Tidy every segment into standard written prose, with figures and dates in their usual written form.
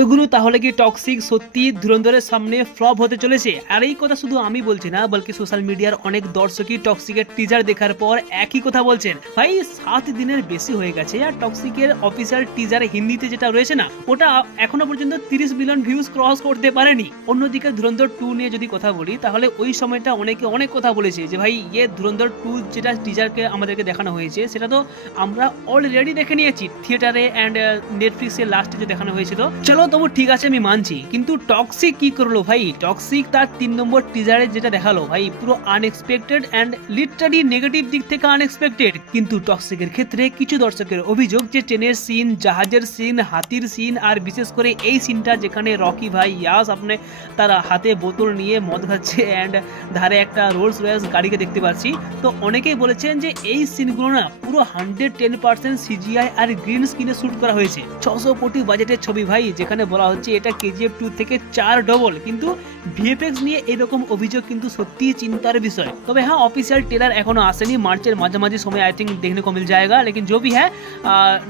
তো গুরু তাহলে কি টক্সিক সত্যি ধুরন্ধরের সামনে ফ্লপ হতে চলেছে? আর এই কথা শুধু আমি বলছি না, বলকি সোশ্যাল মিডিয়ার অনেক দর্শকই টক্সিকের টিজার দেখার পর একই কথা বলছেন। ভাই 7 দিনের বেশি হয়ে গেছে আর টক্সিকের অফিসিয়াল টিজার হিন্দিতে যেটা রয়েছে না, ওটা এখনো পর্যন্ত 30 মিলিয়ন ভিউজ ক্রস করতে পারেনি। অন্যদিকে ধুরন্ধর 2 নিয়ে যদি কথা বলি, তাহলে ওই সময়টা অনেকে অনেক কথা বলেছে যে ভাই ধুরন্ধর 2 যেটা টিজারকে আমাদেরকে দেখানো হয়েছে সেটা তো আমরা অলরেডি দেখে নিয়েছি থিয়েটারে অ্যান্ড নেটফ্লিক্সে লাস্টে যে দেখানো হয়েছিল। চলো তবু ঠিক আছে, আমি মানছি, কিন্তু টক্সিক কি করলো ভাই? টক্সিক তার 3 নম্বর টিজারে যেটা দেখালো ভাই পুরো আনএক্সপেক্টেড অ্যান্ড লিটারালি নেগেটিভ দিক থেকে আনএক্সপেক্টেড। কিন্তু টক্সিকের ক্ষেত্রে কিছু দর্শকের অভিযোগ যে ট্রেনের সিন, জাহাজের সিন, হাতির সিন আর বিশেষ করে এই সিনটা যেখানে রকি ভাই ইয়াস আপনি তার হাতে বোতল নিয়ে মদ খাচ্ছে অ্যান্ড ধারে একটা রোলস রয়েস গাড়িকে দেখতে পাচ্ছি। তো অনেকেই বলেছেন যে এই সিনগুলো না পুরো 110% সিজিআই আর গ্রিন স্ক্রিনে শুট করা হয়েছে। 600 কোটি বাজেটের ছবি ভাই, যেখানে বলা হচ্ছে এটা কেজিএফ 2 থেকে 4 ডবল। কিন্তু ভিএফএক্স নিয়ে এরকম অভিযোগ কিন্তু সত্যিই চিন্তার বিষয়। তবে হ্যাঁ, অফিসিয়াল ট্রেলার এখনো আসেনি, মার্চের মাঝামাঝি সময় आई थिंक देखने को मिल जाएगा। लेकिन जो भी है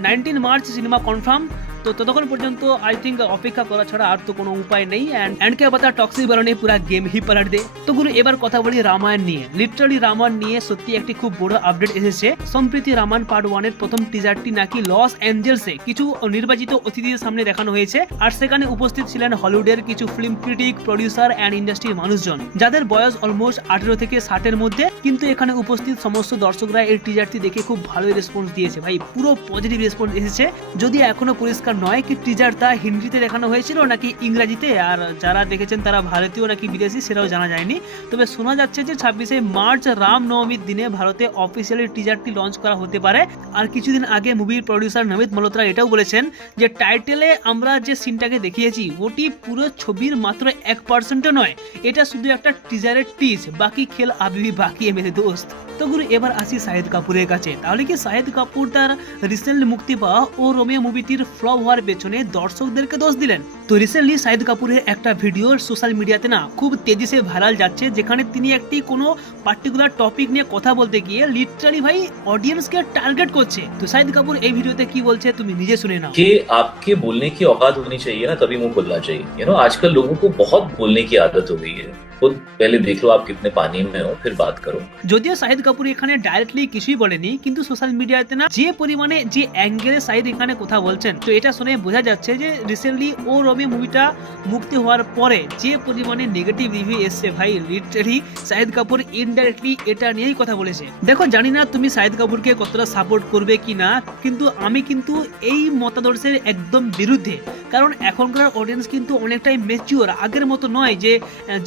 19 मार्च सिनेमा कन्फर्म। तो ततक्षण पर्यंत आई थिंक अपेक्षा करा छाड़ा আর তো কোনো উপায় নেই। এন্ড কে বাতা টক্সিক বারণে পুরো গেম হি পালট দে। তো গুরু এবার কথা বলি রামায়ণ নিয়ে। লিটারালি রামায়ণ নিয়ে সত্যি একটি খুব বড় আপডেট এসেছে। সম্প্রতি রামায়ণ পার্ট 1 এর প্রথম টিজারটি নাকি লস অ্যাঞ্জেলসে কিছু নির্বাচিত অতিথিদের সামনে দেখানো হয়েছে। আর সেখানে উপস্থিত ছিলেন হলিউডের কিছু ফিল্ম ক্রিটিক, প্রোডিউসার এন্ড ইন্ডাস্ট্রির মানুষজন, যাদের বয়স অলমোস্ট 18 থেকে 60 এর মধ্যে। কিন্তু এখানে উপস্থিত সমস্ত দর্শকরা এই টিজারটি দেখে খুব ভালো রেসপন্স দিয়েছে ভাই, পুরো পজিটিভ রেসপন্স এসেছে। যদি এখনো পরিষ্কার নয় কি টিজারটা হিন্দিতে দেখানো হয়েছিল নাকি ইংরেজিতে, আর যারা দেখেছেন তারা ভারতীয় নাকি বিদেশি সেটাও জানা যায়নি। তবে শোনা যাচ্ছে যে 26শে মার্চ রামনবমীর দিনে ভারতে অফিসিয়ালি টিজারটি লঞ্চ করা হতে পারে। আর কিছুদিন আগে মুভির প্রডিউসার নমিত মালহোত্রা এটাও বলেছেন যে টাইটেলে আমরা যে সিনটাকে দেখিয়েছি ওটি পুরো ছবির মাত্র 1% নয়, এটা শুধু একটা টিজারের টিজ, বাকি খেল আবি বাকি মেরে দোস্ত। তো গুরু এবার আসি শাহিদ কাপুরের কাছে। তাহলে কি শাহিদ কাপুর তার রিসেন্টলি মুক্তি পাওয়া ও রোমিও মুভিটির ফ্লপ হওয়ার পেছনে দর্শকদেরকে দোষ দিলেন? তো রিসেন্টলি শাহিদ কাপুরের একটা ভিডিও সোশ্যাল মিডিয়াতে না খুব তেজিসে ভাইরাল যাচ্ছে, যেখানে তিনি একটি কোনো পার্টিকুলার টপিক নিয়ে কথা বলতে গিয়ে লিটারালি ভাই অডিয়েন্সকে টার্গেট করছে। তো শাহিদ কাপুর এই ভিডিওতে কি বলছে তুমি নিজে শুনে নাও। कि आपके बोलने की औकात होनी चाहिए ना, तभी मुंह खुलना चाहिए। आजकल लोगों को बहुत बोलने की आदत हो गई है। खुद पहले देख लो आप कितने पानी में हो, फिर बात करो। যদিও শাহিদ কাপুর এখানে ডাইরেক্টলি কিছুই বলেনি, কিন্তু সোশ্যাল মিডিয়াতে না যে পরিমাণে যে অ্যাঙ্গেলে শাহিদ এখানে কথা বলছেন, তো এটা শুনে বোঝা যাচ্ছে যে রিসেন্টলি ও রবি মুভিটা মুক্তি হওয়ার পরে যে পরিমাণে নেগেটিভ রিভিউ এসছে ভাই, লিটারালি শাহিদ কাপুর ইনডাইরেক্টলি এটা নিয়েই কথা বলেছে। দেখো, জানি না তুমি শাহিদ কাপুরকে কতটা সাপোর্ট করবে কি না, কিন্তু আমি কিন্তু এই মতাদর্শের একদম বিরুদ্ধে। কারণ এখনকার অডিয়েন্স কিন্তু অনেকটাই ম্যাচিওর, আগের মতো নয় যে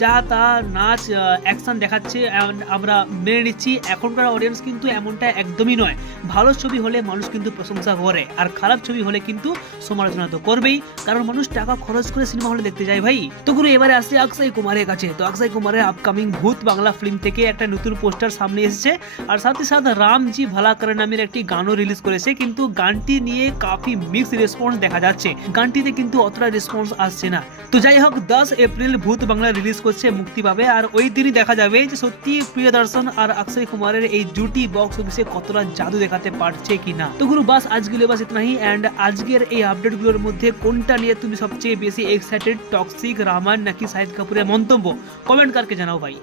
যা তা নাচ অ্যাকশন দেখাচ্ছে আমরা মেনে নিচ্ছি। এখনকার অডিয়েন্স কিন্তু এমনটা একদমই নয়। ভালো ছবি হলে মানুষ কিন্তু প্রশংসা করে, আর খারাপ ছবি হলে কিন্তু সমালোচনা তো করবেই, কারণ মানুষ টাকা খরচ করে সিনেমা হলে দেখতে যায় ভাই। তো গুরু এবারে আসছে অক্ষয় কুমারের কাছে। তো অক্ষয় কুমারের আপকামিং ভূত বাংলা ফিল্ম থেকে একটা নতুন পোস্টার সামনে এসেছে, আর সাথে সাথে রামজি ভালা করে নামের একটি গানও রিলিজ করেছে। কিন্তু গানটি নিয়ে কাফি মিক্স রেসপন্স দেখা যাচ্ছে, গানটিতে কিন্তু অতটা রেসপন্স আসছে না। তো যাই হোক, 10 এপ্রিল ভূত বাংলা রিলিজ করছে, মুক্তি পাবে, আর ওই দিনই দেখা যাবে যে সত্যি প্রিয়দর্শন আর অক্ষয় কুমারের এই জুটি বক্স অফিসে কতটা জাদু দেখাতে পারছে কিনা। তো গুরু বাস আজকে বাস ইতনাই। এন্ড আজকের এই আপডেট গুলোর মধ্যে কোনটা নিয়ে তুমি সবচেয়ে বেশি এক্সাইটেড, টক্সিক, রামায়ণ নাকি শাহিদ কাপুরের মন্তব্য? কমেন্ট করকে জানাও ভাই।